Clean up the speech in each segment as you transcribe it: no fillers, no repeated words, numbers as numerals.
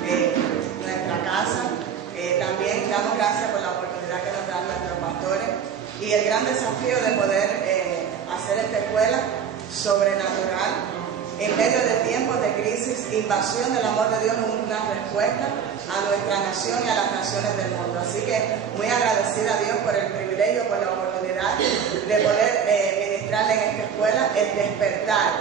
nuestra casa. También damos gracias por la oportunidad que nos dan nuestros pastores y el gran desafío de poder hacer esta escuela sobrenatural en medio de tiempos de crisis, invasión del amor de Dios, una respuesta a nuestra nación y a las naciones del mundo. Así que muy agradecida a Dios por el privilegio, por la oportunidad de poder ministrarle en esta escuela el despertar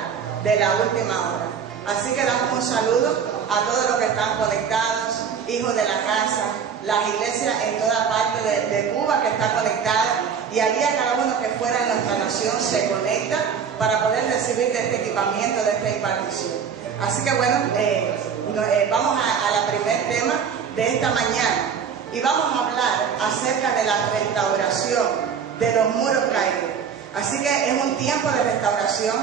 de la última hora. Así que damos un saludo a todos los que están conectados, hijos de la casa, las iglesias en toda parte de Cuba que está conectada, y allí a cada uno que fuera de nuestra nación se conecta para poder recibir de este equipamiento, de esta impartición. Así que bueno, vamos a la primer tema de esta mañana y vamos a hablar acerca de la restauración de los muros caídos. Así que es un tiempo de restauración,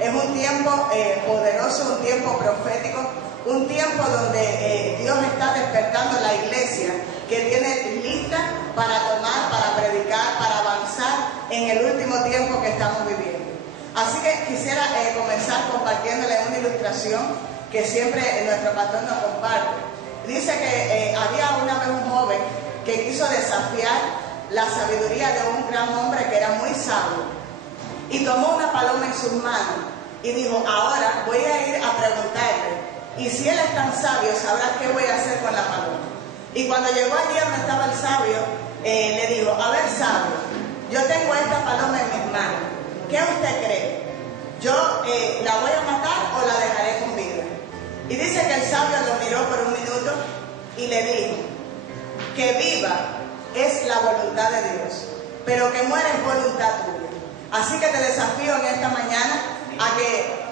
es un tiempo poderoso, un tiempo profético, un tiempo donde Dios está despertando la iglesia que tiene lista para tomar, para predicar, para avanzar en el último tiempo que estamos viviendo. Así que quisiera comenzar compartiéndole una ilustración que siempre nuestro pastor nos comparte. Dice que había una vez un joven que quiso desafiar la sabiduría de un gran hombre que era muy sabio, y tomó una paloma en sus manos y dijo: ahora voy a ir a preguntarle, y si él es tan sabio, sabrá qué voy a hacer con la paloma. Y cuando llegó allí donde estaba el sabio, le dijo: a ver, sabio, yo tengo esta paloma en mis manos, ¿qué usted cree? ¿Yo la voy a matar o la dejaré con vida? Y dice que el sabio lo miró por un minuto y le dijo: que viva es la voluntad de Dios, pero que muera es voluntad tuya. Así que te desafío en esta mañana a que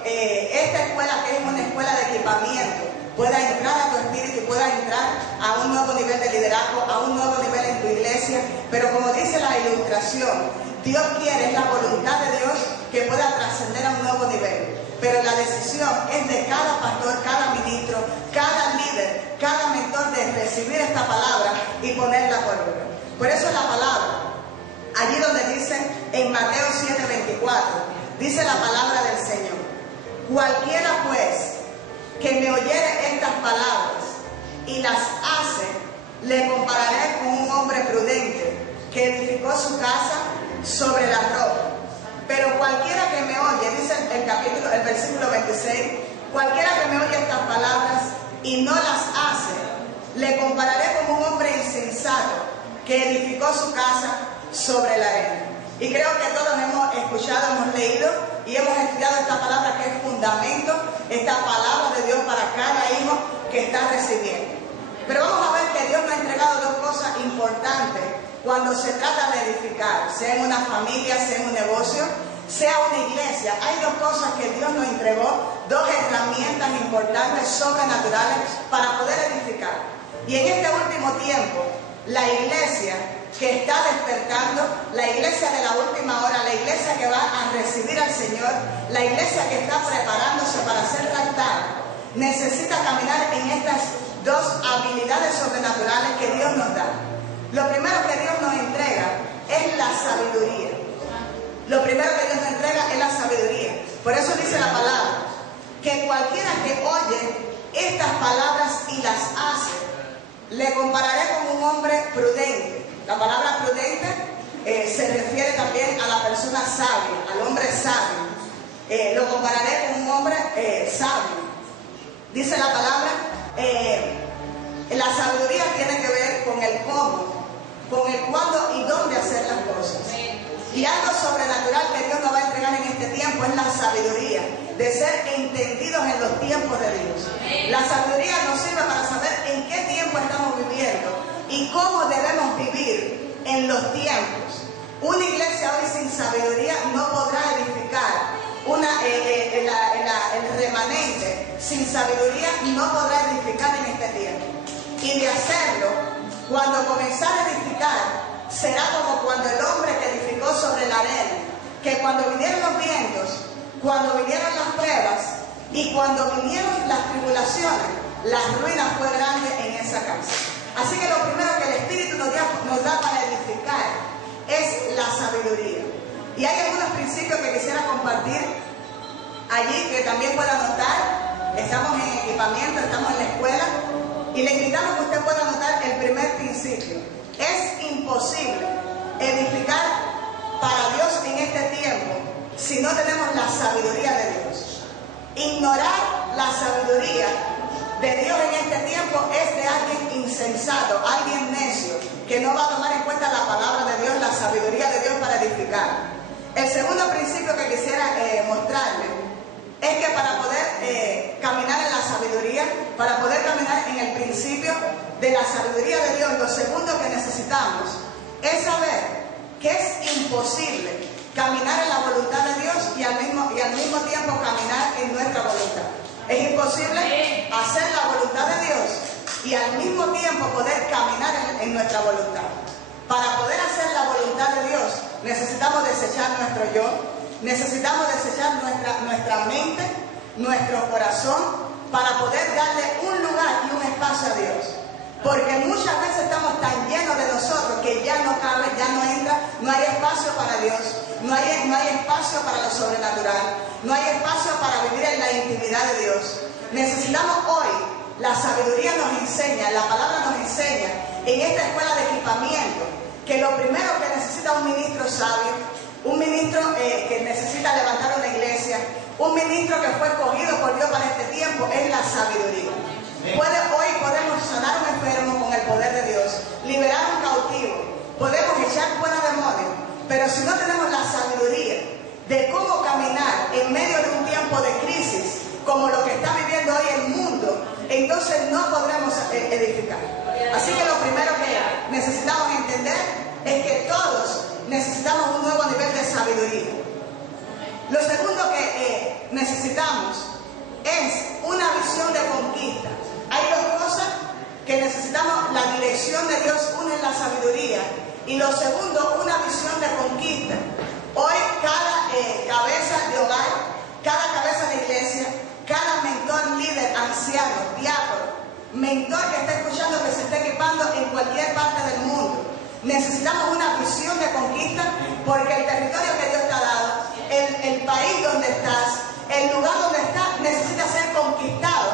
esta escuela, que es una escuela de equipamiento, pueda entrar a tu espíritu y pueda entrar a un nuevo nivel de liderazgo, a un nuevo nivel en tu iglesia. Pero como dice la ilustración, Dios quiere, es la voluntad de Dios que pueda trascender a un nuevo nivel. Pero la decisión es de cada pastor, cada ministro, cada líder, cada mentor de recibir esta palabra y ponerla por obra. Por eso la palabra, allí donde dice en Mateo 7:24, dice la palabra del Señor: cualquiera pues que me oyere estas palabras y las hace, le compararé con un hombre prudente que edificó su casa sobre la roca. Pero cualquiera que me oye, dice el versículo 26, cualquiera que me oye estas palabras y no las hace, le compararé con un hombre insensato que edificó su casa sobre la arena. Y creo que todos hemos escuchado, hemos leído y hemos estudiado esta palabra, que es fundamento, esta palabra de Dios para cada hijo que está recibiendo. Pero vamos a ver que Dios nos ha entregado dos cosas importantes cuando se trata de edificar, sea en una familia, sea en un negocio, sea una iglesia. Hay dos cosas que Dios nos entregó, dos herramientas importantes, sobrenaturales, para poder edificar. Y en este último tiempo, la iglesia que está despertando, la iglesia de la última hora, la iglesia que va a recibir al Señor, la iglesia que está preparándose para ser raptada, necesita caminar en estas dos habilidades sobrenaturales que Dios nos da. Lo primero que Dios nos entrega es la sabiduría. Lo primero que Dios nos entrega es la sabiduría. Por eso dice la palabra, que cualquiera que oye estas palabras y las hace, le compararé con un hombre prudente. La palabra prudente se refiere también a la persona sabia, al hombre sabio. Lo compararé con un hombre sabio. Dice la palabra, la sabiduría tiene que ver con el cómo, con el cuándo y dónde hacer las cosas. Y algo sobrenatural que Dios nos va a entregar en este tiempo es la sabiduría, de ser entendidos en los tiempos de Dios. La sabiduría nos sirve para saber en qué tiempo estamos viviendo y cómo debemos vivir en los tiempos. Una iglesia hoy sin sabiduría no podrá edificar. El remanente sin sabiduría no podrá edificar en este tiempo. Y de hacerlo, cuando comenzar a edificar, será como cuando el hombre que edificó sobre la arena, que cuando vinieron los vientos, cuando vinieron las pruebas y cuando vinieron las tribulaciones, la ruina fue grande en esa casa. Así que lo primero que el Espíritu nos da para edificar es la sabiduría. Y hay algunos principios que quisiera compartir allí que también puedan notar. Estamos en equipamiento, estamos en la escuela. Y le invitamos a que usted pueda anotar el primer principio. Es imposible edificar para Dios en este tiempo si no tenemos la sabiduría de Dios. Ignorar la sabiduría de Dios en este tiempo es de alguien insensato, alguien necio, que no va a tomar en cuenta la palabra de Dios, la sabiduría de Dios para edificar. El segundo principio que quisiera mostrarle es que para poder caminar en la sabiduría, para poder caminar en el principio de la sabiduría de Dios, lo segundo que necesitamos es saber que es imposible caminar en la voluntad de Dios y al mismo tiempo caminar en nuestra voluntad. Es imposible hacer la voluntad de Dios y al mismo tiempo poder caminar en nuestra voluntad. Para poder hacer la voluntad de Dios necesitamos desechar nuestro yo, necesitamos desechar nuestra mente, nuestro corazón, para poder darle un lugar y un espacio a Dios. Porque muchas veces estamos tan llenos de nosotros que ya no cabe, ya no entra, no hay espacio para Dios, no hay espacio para lo sobrenatural, no hay espacio para vivir en la intimidad de Dios. Necesitamos hoy, la sabiduría nos enseña, la palabra nos enseña, en esta escuela de equipamiento, que lo primero que necesita un ministro sabio, un ministro que necesita levantar una iglesia, un ministro que fue escogido por Dios para este tiempo, es la sabiduría. Hoy podemos sanar un enfermo con el poder de Dios, liberar un cautivo, podemos echar fuera demonios, pero si no tenemos la sabiduría de cómo caminar en medio de un tiempo de crisis, como lo que está viviendo hoy el mundo, entonces no podremos edificar. Así que lo primero que necesitamos entender es que todos necesitamos un nuevo nivel de sabiduría. Lo segundo que necesitamos es una visión de conquista. Hay dos cosas que necesitamos: la dirección de Dios, una es la sabiduría, y lo segundo, una visión de conquista. Hoy cada cabeza de hogar, cada cabeza de iglesia, cada mentor, líder, anciano, diácono, mentor que está escuchando, que se está equipando en cualquier parte del mundo, necesitamos una visión de conquista, porque el territorio que Dios te ha dado, el país donde estás, el lugar donde estás, necesita ser conquistado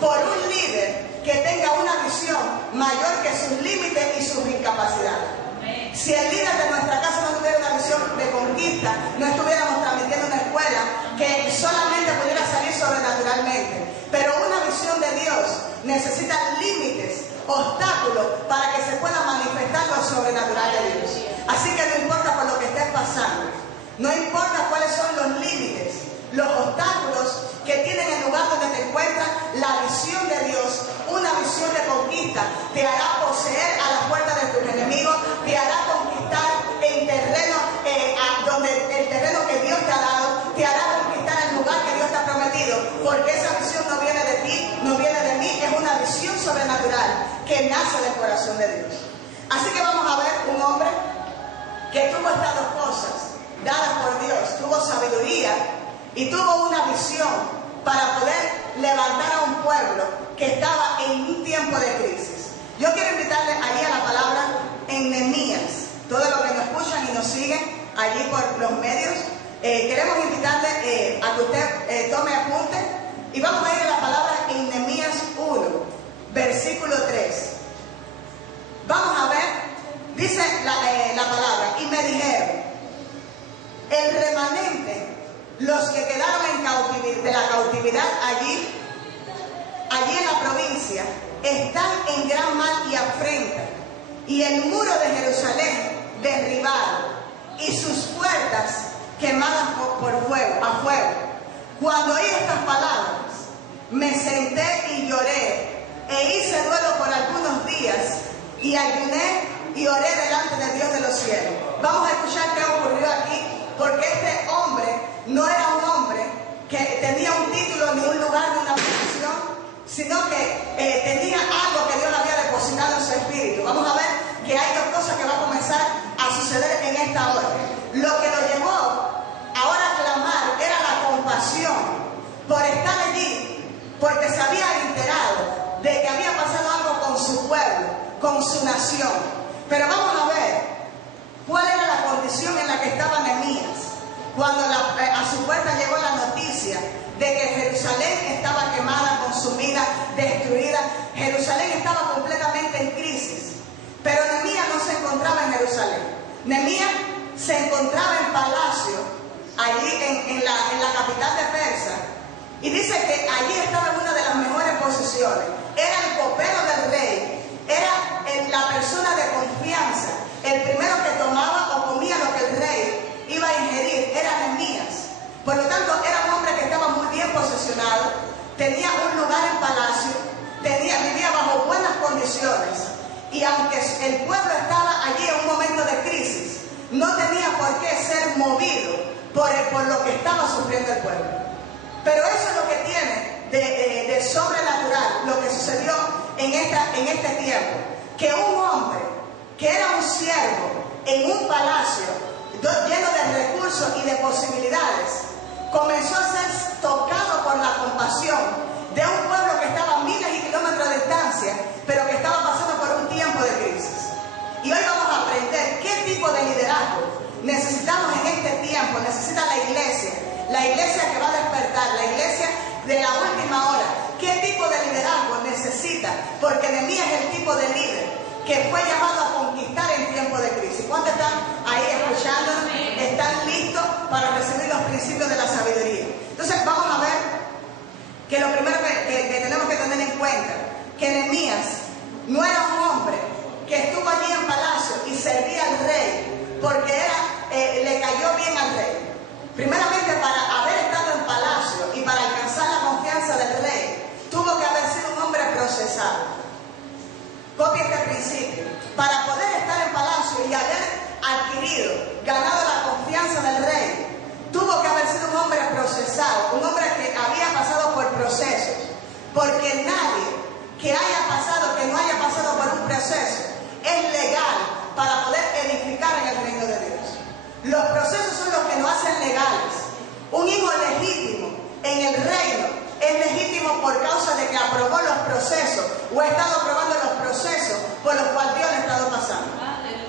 por un líder que tenga una visión mayor que sus límites y sus incapacidades. Si el líder de nuestra casa no tuviera una visión de conquista, no estuviéramos transmitiendo una escuela que solamente pudiera salir sobrenaturalmente. Pero una visión de Dios necesita límites, obstáculos, para que se pueda manifestar lo sobrenatural de Dios. Así que no importa por lo que estés pasando, no importa cuáles son los límites, los obstáculos que tienen el lugar donde te encuentras, la visión de Dios, una visión de conquista, te hará poseer a las puertas de tus enemigos, te hará conquistar en terreno, el terreno que Dios te ha dado, te hará conquistar el lugar que Dios te ha prometido, porque esa visión no viene de ti, no viene de mí, es una visión sobrenatural que nace del corazón de Dios. Así que vamos a ver un hombre que tuvo estas dos cosas dadas por Dios, tuvo sabiduría y tuvo una visión para poder levantar a un pueblo que estaba en un tiempo de crisis. Yo quiero invitarle allí a la palabra en Nehemías. Todos los que nos escuchan y nos siguen allí por los medios, queremos invitarle a que usted tome apunte y vamos a ir a la palabra en Nehemías 1, versículo 3. Vamos a ver, dice la palabra: y me dijeron, el remanente, los que quedaron de la cautividad allí en la provincia, están en gran mal y afrenta, y el muro de Jerusalén derribado, y sus puertas quemadas a fuego. Cuando oí estas palabras, me senté y lloré, e hice duelo por algunos días, y ayuné y oré delante de Dios de los cielos. Vamos a escuchar qué ocurrió aquí, porque este hombre no era un hombre que tenía un título, ni un lugar, ni una posición, sino que tenía algo que Dios había depositado en su espíritu. Vamos a ver que hay dos cosas que van a comenzar a suceder en esta hora. Lo que lo llevó ahora a clamar era la compasión por estar allí, porque se había enterado de que había pasado algo con su pueblo, con su nación. Pero vamos a ver cuál era la condición en la que estaba Nehemías cuando a su puerta llegó la noticia de que Jerusalén estaba quemada, consumida, destruida. Jerusalén Nehemías se encontraba en palacio, allí en la capital de Persia, y dice que allí estaba en una de las mejores posiciones. Era el copero del rey, era la persona de confianza, el primero que tomaba o comía lo que el rey iba a ingerir, era Nehemías. Por lo tanto, era un hombre que estaba muy bien posicionado, tenía un lugar en palacio, vivía bajo buenas condiciones, y aunque el pueblo estaba allí en un momento de crisis, no tenía por qué ser movido por lo que estaba sufriendo el pueblo. Pero eso es lo que tiene de sobrenatural, lo que sucedió en este tiempo, que un hombre que era un siervo en un palacio lleno de recursos y de posibilidades, comenzó a ser tocado por la compasión de un pueblo que estaba a miles y kilómetros de distancia, pero que estaba pasando por un tiempo de crisis. Y hoy vamos a aprender qué tipo de liderazgo necesitamos en este tiempo. Necesita la iglesia que va a despertar, la iglesia de la última hora. ¿Qué tipo de liderazgo necesita? Porque Nehemías es el tipo de líder que fue llamado a conquistar en tiempo de crisis. ¿Cuántos están ahí escuchándonos? ¿Están listos para recibir los principios de la sabiduría? Entonces vamos a ver que lo primero que tenemos que tener en cuenta, que Nehemías no era un hombre que estuvo allí en palacio y servía al rey porque le cayó bien al rey. Primeramente, para haber estado en palacio y para alcanzar la confianza del rey, tuvo que haber sido un hombre procesado. Copia este principio. Para poder estar en palacio y haber ganado la confianza del rey, tuvo que haber sido un hombre procesado, un hombre que había pasado por procesos. Porque nadie que no haya pasado por un proceso es legal para poder edificar en el reino de Dios. Los procesos son los que nos hacen legales. Un hijo legítimo en el reino es legítimo por causa de que aprobó los procesos o ha estado aprobando los procesos por los cuales Dios le ha estado pasando.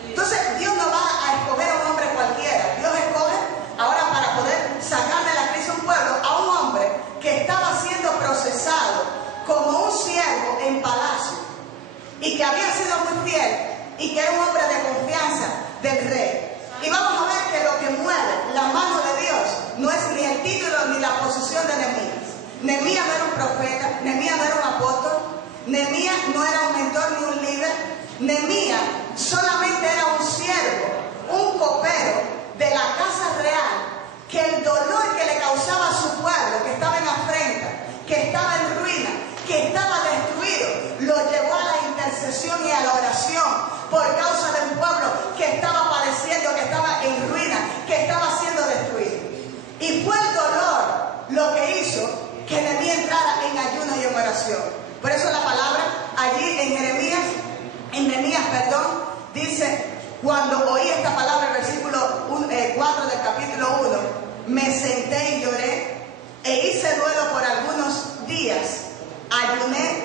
Entonces, Dios no va a escoger a un hombre cualquiera. Dios escoge ahora para poder sacar de la crisis un pueblo a un hombre que estaba siendo procesado como un siervo en palacio y que había sido muy fiel y que era un hombre de confianza del rey. Y vamos a ver que lo que mueve la mano de Dios no es ni el título ni la posición de Nehemías. Nehemías no era un profeta, Nehemías no era un apóstol, Nehemías no era un mentor ni un líder. Nehemías solamente era un siervo, un copero de la casa real, que el dolor que le causaba a su pueblo, que estaba en afrenta, que estaba en ruina, que estaba destruido, lo llevó a la intercesión y a la oración por causa de un pueblo que estaba padeciendo, que estaba en ruina, que estaba siendo destruido. Y fue el dolor lo que hizo que Nehemías entrara en ayuno y en oración. Por eso la palabra allí en Nehemías, dice: cuando oí esta palabra, el versículo 4 del capítulo 1, me senté y lloré e hice duelo por algunos días, ayuné,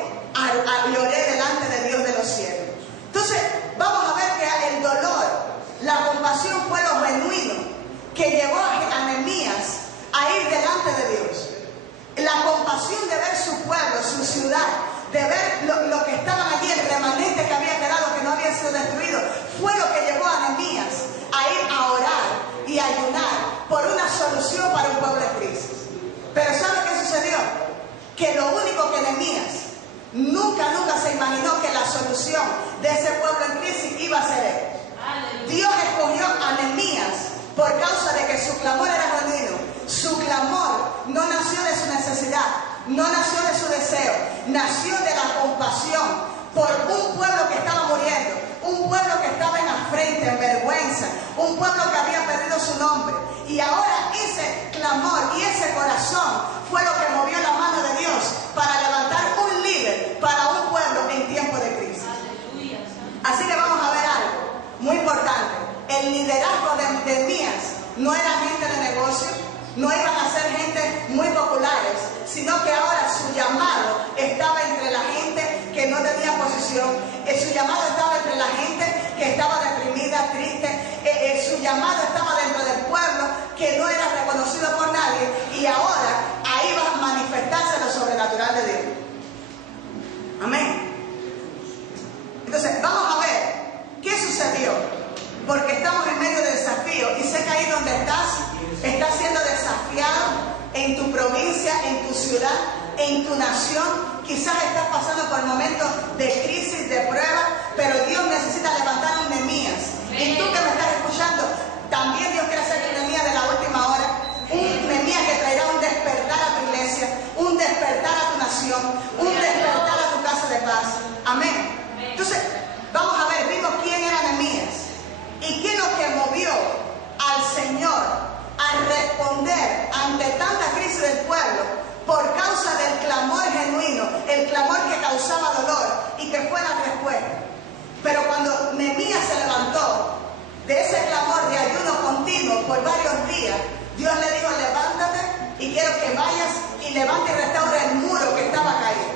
lloré delante de Dios de los cielos. Entonces vamos a ver que el dolor, la compasión fue lo genuino que llevó a Nehemías a ir delante de Dios. La compasión de ver su pueblo, su ciudad, de ver lo que estaban allí, el remanente que había quedado, que no había sido destruido, fue lo que llevó a Nehemías a ir a orar y a ayunar por una solución para un pueblo en crisis. Pero ¿sabe qué sucedió? Que lo único que Nehemías nunca se imaginó que la solución de ese pueblo en crisis iba a ser él. Dios escogió a Nehemías por causa de que su clamor era genuino. Su clamor no nació de su necesidad, no nació de su deseo, nació de la compasión por un pueblo que estaba muriendo, un pueblo que estaba en afrenta, en vergüenza, un pueblo que había perdido su nombre. Y ahora ese clamor y ese corazón fue lo que movió la mano de Dios para levantar un líder para un pueblo en tiempo de crisis. Así que vamos a ver algo muy importante. El liderazgo de Nehemías no era gente de negocio, no iban a ser gente muy populares, sino que ahora su llamado estaba entre la gente que no tenía posición, su llamado estaba entre la gente que estaba deprimida, triste, su llamado estaba dentro del pueblo que no era reconocido por nadie, y ahora ahí va a manifestarse lo sobrenatural de Dios. Amén. Entonces vamos a ver qué sucedió, porque estamos en por varios días, Dios le dijo, levántate y quiero que vayas y levante y restaure el muro que estaba caído.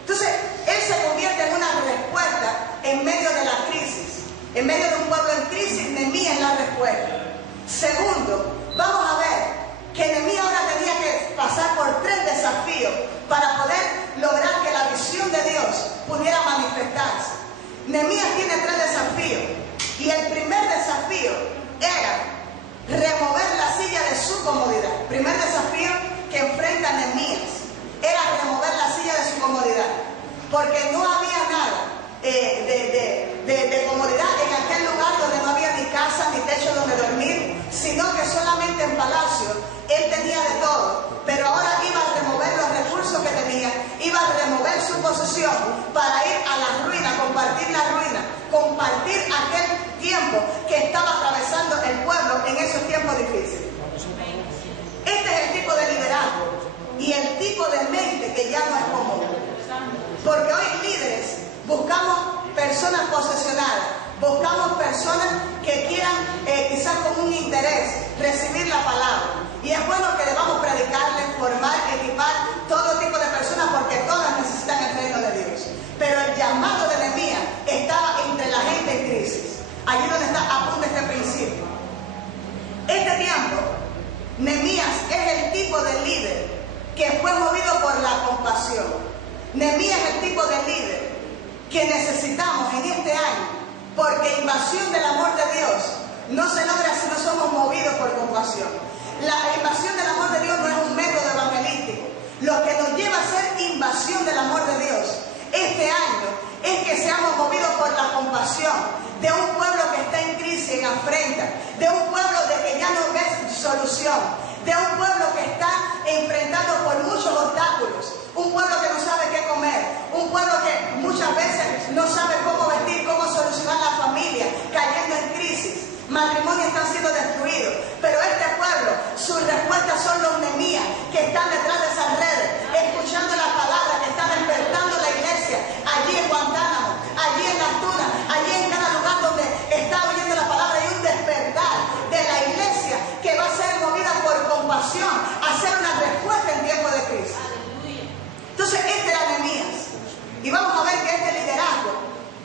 Entonces, él se convierte en una respuesta en medio de la crisis. En medio de un pueblo en crisis, Nehemías es la respuesta. Segundo, vamos a ver que Nehemías ahora tenía que pasar por 3 desafíos para poder lograr que la visión de Dios pudiera manifestarse. Nehemías tiene 3 desafíos. Y el primer desafío era remover la silla de su comodidad. El primer desafío que enfrenta Nehemías era remover la silla de su comodidad. Porque no había nada de comodidad en aquel lugar donde no había ni casa ni techo donde dormir, sino que solamente en palacio él tenía de todo. Pero ahora iba a remover los recursos que tenía, iba a remover su posición para ir a la ruina, compartir la ruina, compartir aquel tiempo que estaba atravesando el pueblo en esos tiempos difíciles. Este es el tipo de liderazgo y el tipo de mente que ya no es común. Porque hoy líderes buscamos personas posesionadas, buscamos personas que quieran quizás con un interés recibir la palabra. Y es bueno que debamos predicarle, formar, equipar todo tipo de personas porque todas necesitan el reino de Dios. Pero el llamado de Nehemías estaba entre la gente en crisis. Allí donde apunta este principio. Este tiempo, Nehemías es el tipo de líder que fue movido por la compasión. Nehemías es el tipo de líder que necesitamos en este año, porque invasión del amor de Dios no se logra si no somos movidos por compasión. La invasión del amor de Dios no es un método evangelístico. Lo que nos lleva a ser invasión del amor de Dios este año es que seamos movidos por la compasión de un pueblo que está en crisis, en afrenta, de un pueblo de que ya no ve solución, de un pueblo que está enfrentando por muchos obstáculos, un pueblo que no sabe qué comer, un pueblo que muchas veces no sabe cómo vestir, cómo solucionar la familia, cayendo en crisis. Matrimonios están siendo destruidos, pero este pueblo, sus respuestas son los Nehemías que están detrás de esas redes, escuchando la palabra, que están despertando la iglesia, allí en Guantánamo, allí en Las Tunas, allí en cada lugar donde está oyendo la palabra. Hay un despertar de la iglesia que va a ser movida por compasión, a hacer una respuesta en tiempo de crisis. Entonces, este era Nehemías. Y vamos a ver que este liderazgo,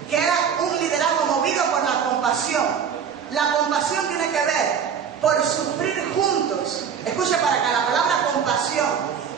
que era un liderazgo movido por la compasión, la compasión tiene que ver por sufrir juntos. Escuche para acá, la palabra compasión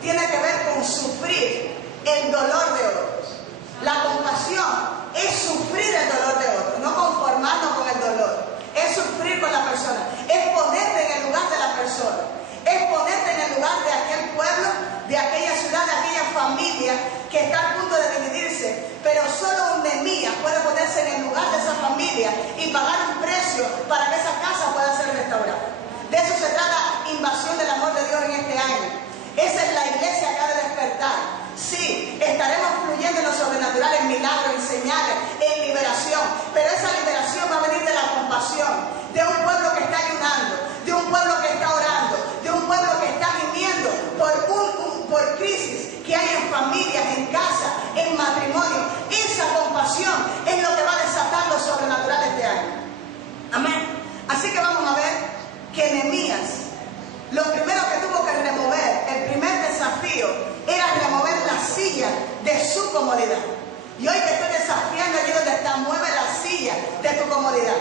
tiene que ver con sufrir el dolor de otros. La compasión es sufrir el dolor de otros, no conformarnos con el dolor. Es sufrir con la persona, es ponerte en el lugar de la persona, es ponerte en el lugar de aquel pueblo, de aquella ciudad, de aquella familia que está a punto de dividirse. Pero solo un Nehemías puede ponerse en el lugar de esa familia y pagar un precio para que esa casa pueda ser restaurada. De eso se trata invasión del amor de Dios en este año. Esa es la iglesia que ha de despertar. Sí, estaremos fluyendo en lo sobrenatural, en milagros, en señales, en liberación. Pero esa liberación va a venir de la compasión, de un pueblo que está ayunando, de un pueblo que está orando, de un pueblo que está gimiendo por crisis que hay en familias, en casa, en matrimonio. Esa compasión es lo que va a desatar lo sobrenatural este año. Amén. Así que vamos a ver que Nehemías, lo primero que tuvo que remover, el primer desafío, era remover la silla de su comodidad. Y hoy te estoy desafiando allí donde está, mueve la silla de tu comodidad.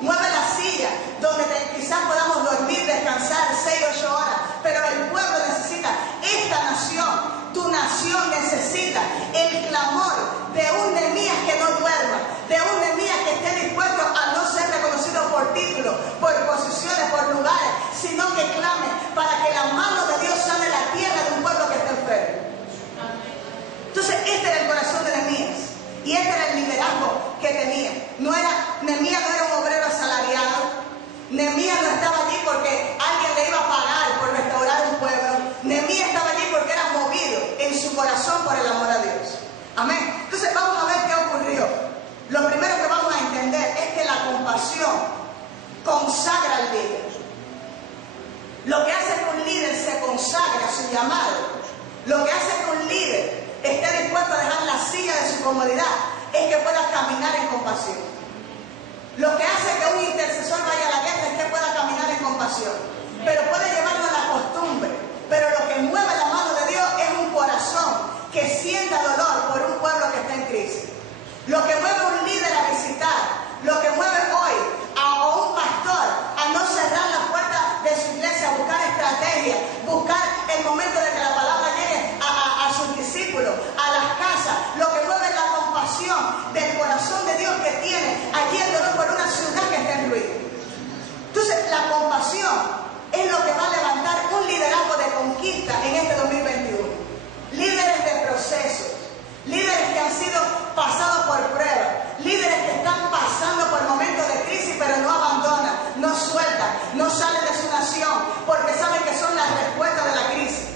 Mueve la silla donde quizás podamos dormir, descansar 6 o 8 horas. Pero el pueblo necesita, esta nación, tu nación necesita el clamor de un Nehemías que no duerma, de un Nehemías que esté dispuesto a no ser reconocido por títulos, por posiciones, por lugares, sino que clame para que la mano de Dios sane la tierra de un pueblo que está enfermo. Entonces, este era el corazón de Nehemías y este era el liderazgo que tenía. Nehemías no era un obrero asalariado. Nehemías no estaba allí porque alguien le iba a pagar por restaurar un pueblo. Nehemías estaba allí porque era movido en su corazón por el amor a Dios. Amén. Entonces vamos a ver qué ocurrió. Lo primero que vamos a entender es que la compasión consagra al líder. Lo que hace que un líder se consagre a su llamado, lo que hace que un líder esté dispuesto a dejar la silla de su comodidad, es que pueda caminar en compasión. Lo que hace que un intercesor vaya a la guerra es que pueda caminar en compasión, pero puede llevarlo a la costumbre. Pero lo que mueve la mano de Dios es un corazón que sienta dolor por un pueblo que está en crisis. Lo que mueve a un líder a visitar, lo que mueve hoy a un pastor a no cerrar las puertas de su iglesia, a buscar estrategias, buscar el momento de que la palabra llegue a sus discípulos, a las casas. Lo que mueve es la compasión del corazón de Dios que tiene allí el dolor por una ciudad que está en ruido. Entonces, la compasión es lo que va a levantar un liderazgo de conquista en este 2021. Líderes de procesos, líderes que han sido pasados por pruebas, líderes que están pasando por momentos de crisis pero no abandonan, no sueltan, no salen de su nación porque saben que son las respuestas de la crisis.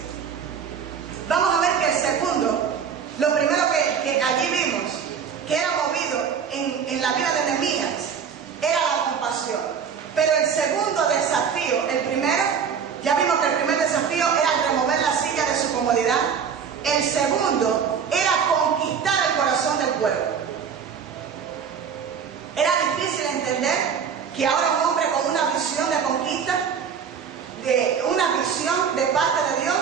Vamos a ver que el segundo, lo primero que allí vimos, que era movido en la vida de Nehemías, era la compasión. Pero el segundo desafío, el primero, ya vimos que el primer desafío era remover la silla de su comodidad. El segundo era conquistar el corazón del pueblo. Era difícil entender que ahora un hombre con una visión de conquista, de una visión de parte de Dios,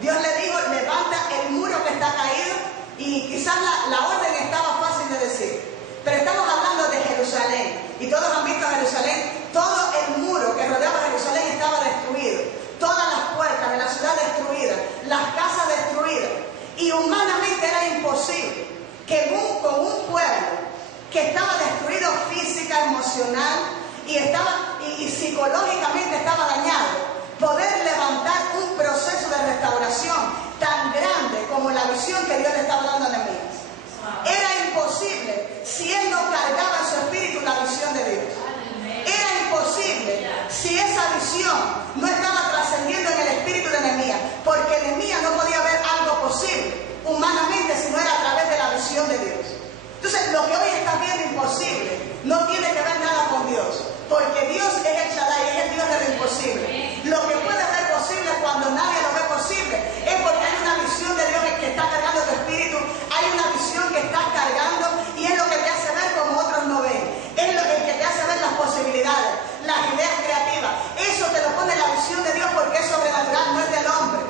Dios le dijo, levanta el muro que está caído, y quizás la orden estaba fácil de decir. Pero estamos hablando de Jerusalén, y todos han visto Jerusalén, todo el muro que rodeaba Jerusalén estaba destruido, todas las puertas de la ciudad destruidas, las casas destruidas, y humanamente era imposible que con un pueblo que estaba destruido física, emocional y psicológicamente estaba dañado, poder levantar un proceso de restauración tan grande como la visión que Dios le estaba dando a Nehemías. Era imposible si él no cargaba en su espíritu la visión de Dios. Era imposible si esa visión no estaba trascendiendo en el espíritu de Nehemías, porque Nehemías no podía ver algo posible humanamente si no era a través de la visión de Dios. Entonces, lo que hoy estás viendo imposible no tiene que ver nada con Dios, porque Dios es el Shaddai, es el Dios de lo imposible. Lo que puedes ver posible cuando nadie lo ve posible es porque hay una visión de Dios que está cargando tu espíritu, hay una visión que estás cargando, y es lo que te hace ver como otros no ven, es lo que te hace ver las posibilidades, las ideas creativas. Eso te lo pone la visión de Dios porque es sobrenatural, no es del hombre.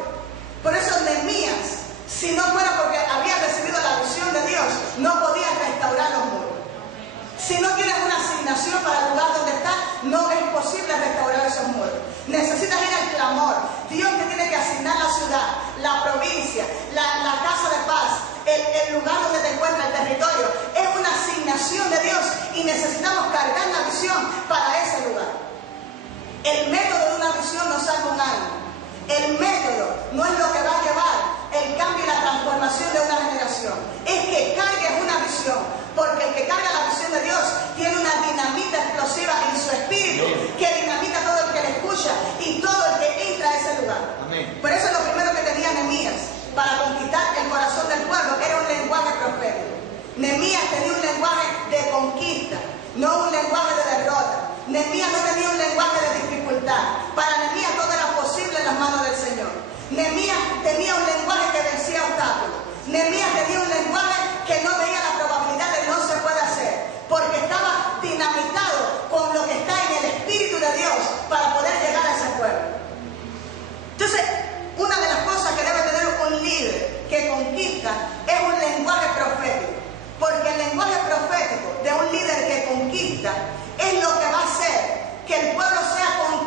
Por eso Nehemías, si no fuera porque había recibido la visión de Dios, no podía restaurar los muros. Si no tienes una asignación para el lugar donde estás, no es posible restaurar esos muros. Necesitas ir al clamor. Dios te tiene que asignar la ciudad, la provincia, la casa de paz, el lugar donde te encuentra el territorio. Es una asignación de Dios y necesitamos cargar la visión para ese lugar. El método de una visión no salva un año. El método no es lo que va a llevar el cambio y la transformación de una generación. Es que cargues una visión, porque el que carga la visión de Dios tiene una dinamita explosiva en su espíritu que dinamita todo el que le escucha y todo el que entra a ese lugar. Amén. Por eso lo primero que tenía Nehemías para conquistar el corazón del pueblo era un lenguaje profético. Nehemías tenía un lenguaje de conquista, no un lenguaje de derrota. Nehemías no tenía un lenguaje de dificultad. Para Nehemías todo era posible en las manos del Señor. Nehemías tenía un lenguaje que vencía obstáculos. Nehemías tenía un lenguaje que no veía la probabilidad de no se puede hacer, porque estaba dinamitado con lo que está en el Espíritu de Dios para poder llegar a ese pueblo. Entonces, una de las cosas que debe tener un líder que conquista es un lenguaje profético, porque el lenguaje profético de un líder que conquista es lo que va a hacer que el pueblo sea conquistado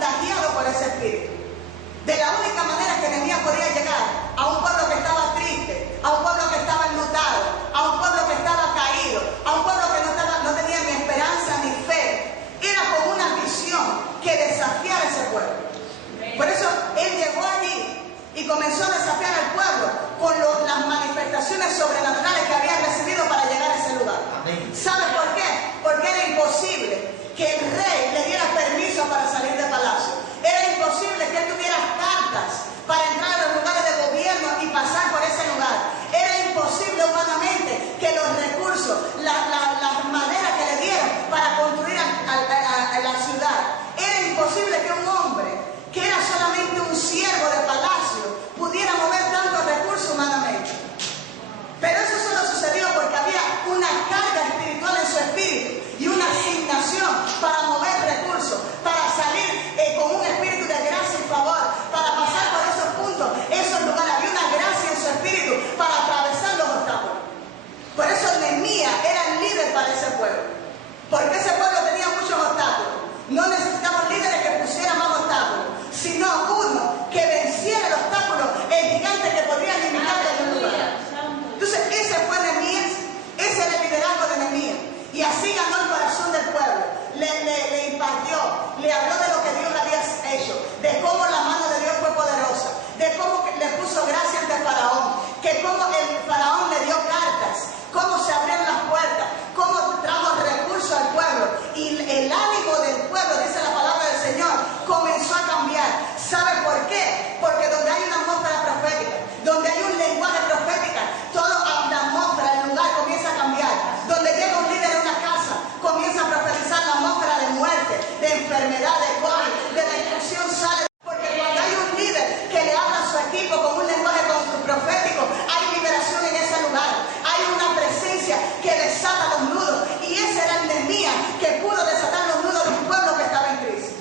enfermedad, de COVID, de destrucción sale. Porque cuando hay un líder que le habla a su equipo con un lenguaje profético, hay liberación en ese lugar. Hay una presencia que desata los nudos. Y ese era el Nehemías que pudo desatar los nudos de un pueblo que estaba en crisis.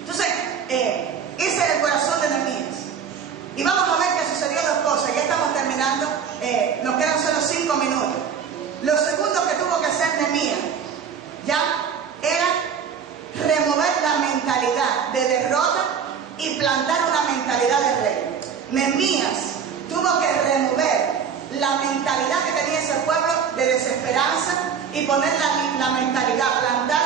Entonces, ese era el corazón de Nehemías. Y vamos a ver que sucedió dos cosas. Ya estamos terminando. Nos quedan solo 5 minutos. Lo segundo que tuvo que hacer Nehemías ya era remover la mentalidad de derrota y plantar una mentalidad de rey. Nehemías tuvo que remover la mentalidad que tenía ese pueblo de desesperanza y poner la mentalidad, plantar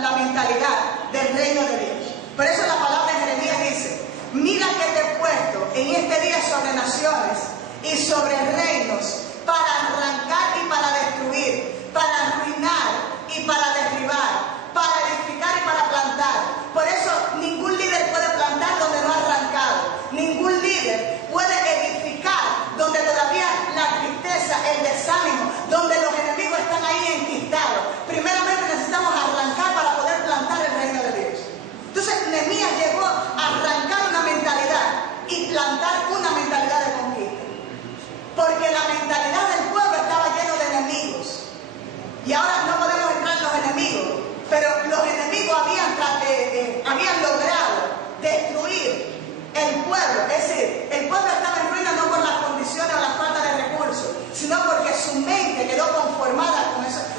la mentalidad del reino de Dios. Por eso la palabra de Jeremías dice: mira que te he puesto en este día sobre naciones y sobre reinos, para arrancar y para destruir, para arruinar y para derribar, para edificar y para plantar. Por eso ningún líder puede plantar donde no ha arrancado. Ningún líder puede edificar donde todavía la tristeza, el desánimo, donde los enemigos están ahí enquistados. Primeramente necesitamos arrancar para poder plantar el reino de Dios. Entonces Nehemías llegó a arrancar una mentalidad y plantar una mentalidad de conquista. Porque la mentalidad del pueblo estaba lleno de enemigos. Y ahora no podemos entrar en los enemigos, pero los enemigos habían logrado destruir el pueblo. Es decir, el pueblo estaba en ruina no por las condiciones o la falta de recursos, sino porque su mente quedó conformada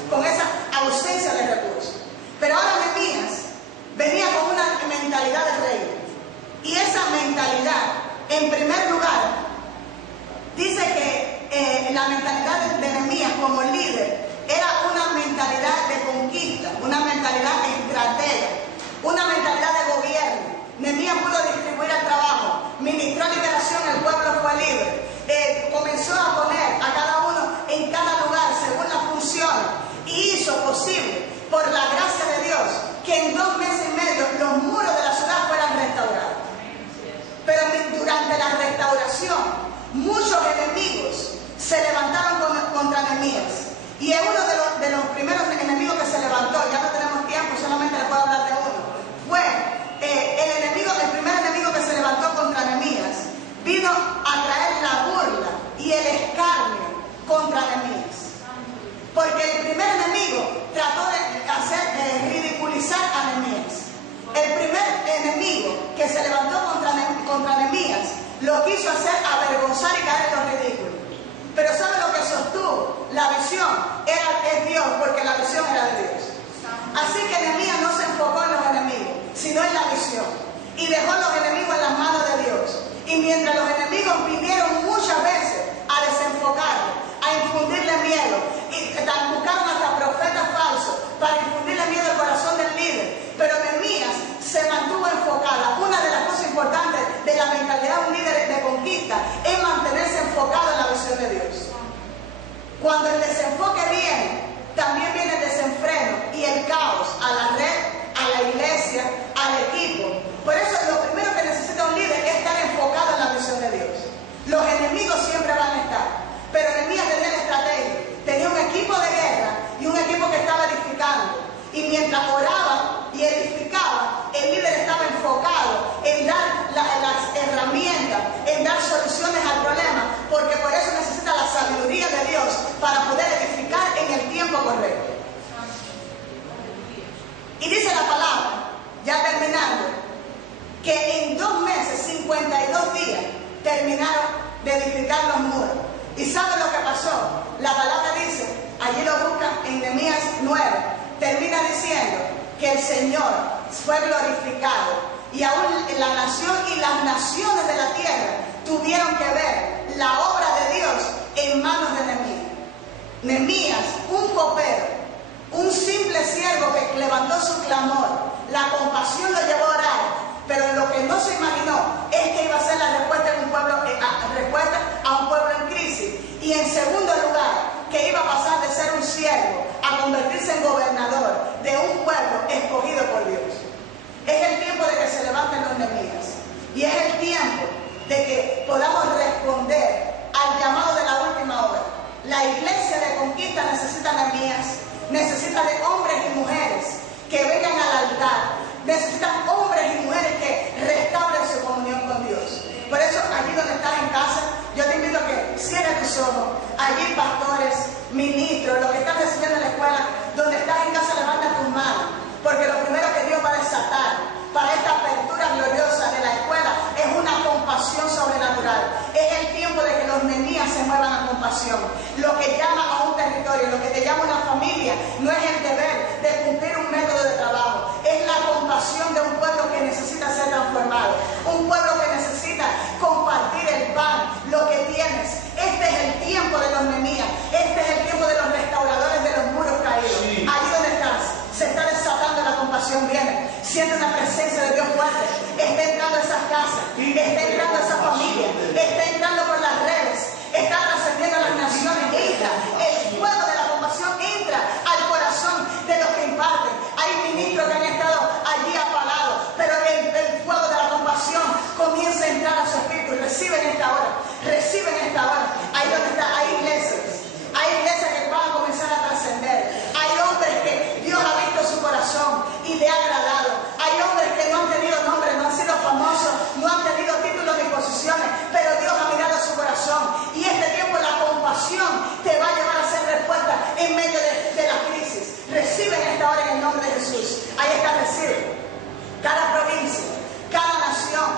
con esa ausencia de recursos. Pero ahora Nehemías venía con una mentalidad de rey. Y esa mentalidad, en primer lugar, dice que la mentalidad de Nehemías como líder era una mentalidad de conquista, una mentalidad estratega, una mentalidad de gobierno. Nehemías pudo distribuir el trabajo, ministró liberación, el pueblo fue libre, comenzó a poner a cada uno en cada lugar según la función y hizo posible, por la gracia de Dios, que en 2 meses y medio los muros de la ciudad fueran restaurados. Pero durante la restauración, muchos enemigos se levantaron contra Nehemías. Y es uno de los primeros enemigos que se levantó. Ya no tenemos tiempo, solamente le puedo hablar de uno. Fue el primer enemigo que se levantó contra Nehemías. Vino a traer la burla y el escarnio contra Nehemías. Porque el primer enemigo trató de ridiculizar a Nehemías. El primer enemigo que se levantó contra Nehemías lo quiso hacer avergonzar y caer en lo ridículo. Pero ¿sabe lo que sostuvo? La visión es Dios, porque la visión era de Dios. Así que Nehemías no se enfocó en los enemigos, sino en la visión. Y dejó los enemigos en las manos de Dios. Y mientras los enemigos vinieron muchas veces a desenfocarle, a infundirle miedo, y buscaron hasta profetas falsos para infundirle miedo al corazón del líder. Pero Nehemías se mantuvo enfocada. Una de las cosas importantes de la mentalidad de un líder de conquista es mantenerse enfocado en la visión de Dios. Cuando el desenfoque viene, también viene el desenfreno y el caos a la red, a la iglesia, al equipo. Por eso lo primero que necesita un líder es estar enfocado en la visión de Dios. Los enemigos siempre van a estar, pero Nehemías tenía la estrategia, tenía un equipo de guerra y un equipo que estaba edificando. Y mientras oraba y edificaba, el líder estaba enfocado en dar las herramientas, en dar soluciones al problema, porque por eso necesita la sabiduría de Dios para poder edificar en el tiempo correcto. Y dice la palabra, ya terminando, que en 2 meses, 52 días, terminaron de edificar los muros. ¿Y sabe lo que pasó? La palabra dice, allí lo buscan en Nehemías 9, termina diciendo que el Señor fue glorificado y aún la nación y las naciones de la tierra tuvieron que ver la obra de Dios en manos de Nehemías. Nehemías, un copero, un simple siervo que levantó su clamor, la compasión lo llevó a orar, pero lo que no se imaginó es que iba a ser la respuesta de un pueblo, respuesta a un pueblo en crisis. Y en segundo lugar, que iba a pasar de ser un siervo a convertirse en gobernador de un pueblo escogido por Dios. Es el tiempo de que se levanten los Nehemías. Y es el tiempo de que podamos responder al llamado de la última hora. La iglesia de conquista necesita Nehemías, necesita de hombres y mujeres que vengan al altar necesitan hombres y mujeres que restauren su comunión con Dios. Por eso, allí donde estás en casa, yo te invito a que cierres tus ojos. Allí, pastores, ministros, los que están recibiendo en la escuela, donde estás en casa, levanta tus manos. Porque lo primero que Dios va a desatar para esta apertura gloriosa de la escuela es una compasión sobrenatural. Es el tiempo de que los Nehemías se muevan a compasión. Lo que llama a un territorio, lo que te llama una familia, no es el deber de cumplir un método de trabajo. Es la compasión de un pueblo que necesita ser transformado. Un pueblo que necesita compartir el pan, lo que tienes. Este es el tiempo de los Nehemías. Este es el tiempo de los restauradores de los muros caídos. Sí. Allí donde estás, se está desatando la compasión, viene. Siente una presencia de Dios fuerte. Está entrando a esas casas, está entrando a esa familia, está entrando por las redes, está trascendiendo a las naciones. Entra, el fuego de la compasión entra al corazón de los que imparten. Hay ministros que han estado allí apagados, pero el fuego de la compasión comienza a entrar a su espíritu. Reciben esta hora, reciben esta hora. Ahí donde está, hay iglesias que van a comenzar a trascender. Hay hombres que Dios ha visto su corazón y le ha agradado. Hay hombres que no han tenido nombre, no han sido famosos, no han tenido títulos ni posiciones, pero Dios ha mirado su corazón. Y este tiempo la compasión te va a llevar a ser respuesta en medio de la crisis. Reciben esta hora en el nombre de Jesús. Ahí está, recibe. Cada provincia, cada nación,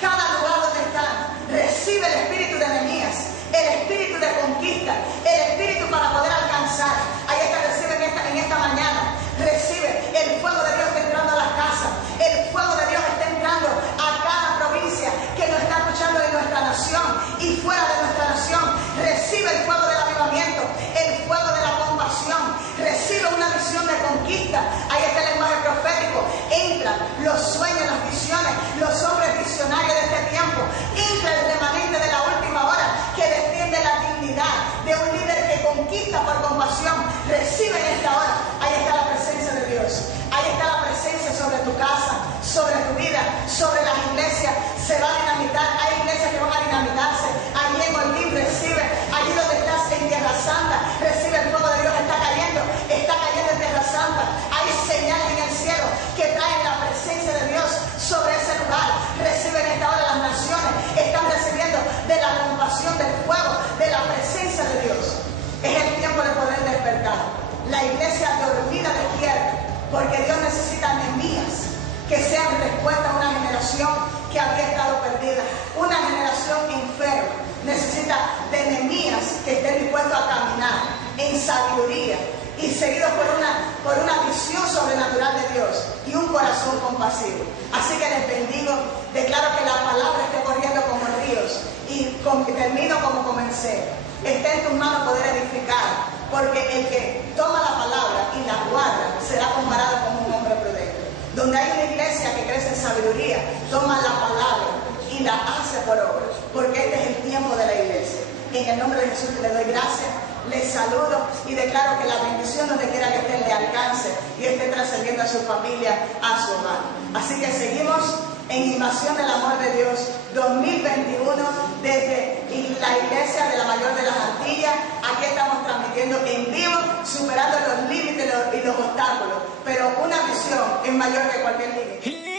cada lugar donde están, recibe el espíritu de Nehemías, el espíritu de conquista, el espíritu para poder alcanzar. Ahí está, recibe en esta mañana. Recibe el fuego de Dios está entrando a las casas. El fuego de Dios está entrando a cada provincia que nos está escuchando en nuestra nación y fuera de nuestra nación. Recibe el fuego del avivamiento, el fuego de la compasión. Recibe una visión de conquista. Ahí está el lenguaje profético. Entran los sueños, las visiones, los hombres visionarios de este tiempo. Entra el remanente de la última hora que defiende la dignidad de un líder que conquista por compasión. Recibe en esta hora. Ahí está la presencia de Dios. Ahí está la presencia sobre tu casa, sobre tu vida, sobre las iglesias. Se va a dinamitar. Hay iglesias que van a dinamitarse. Allí en Holguín recibe. Allí donde estás en Tierra Santa, recibe el fuego de Dios. Está cayendo en Tierra Santa. Hay señales en el cielo que traen la presencia de Dios sobre ese lugar. Reciben esta hora las naciones. Están recibiendo de la compasión, del fuego, de la presencia de Dios. Es el tiempo de poder despertar. La iglesia dormida despierta, porque Dios necesita Nehemías que sean respuesta a una generación que había estado perdida, una generación enferma. Necesita de Nehemías que estén dispuestos a caminar en sabiduría y seguidos por una visión sobrenatural de Dios y un corazón compasivo. Así que les bendigo, declaro que la palabra esté corriendo como ríos y termino como comencé. Está en tus manos poder edificar, porque el que toma la palabra y la guarda será comparado como un hombre prudente. Donde hay una iglesia que crece en sabiduría, toma la palabra y la hace por obra, porque este es el tiempo de la iglesia. En el nombre de Jesús le doy gracias, les saludo y declaro que la bendición donde quiera que estén le alcance y esté trascendiendo a su familia, a su hogar. Así que seguimos en Invasión del Amor de Dios 2021 desde la iglesia de la Mayor de las Antillas. Aquí estamos transmitiendo en vivo, superando los límites y los obstáculos, pero una visión es mayor que cualquier límite.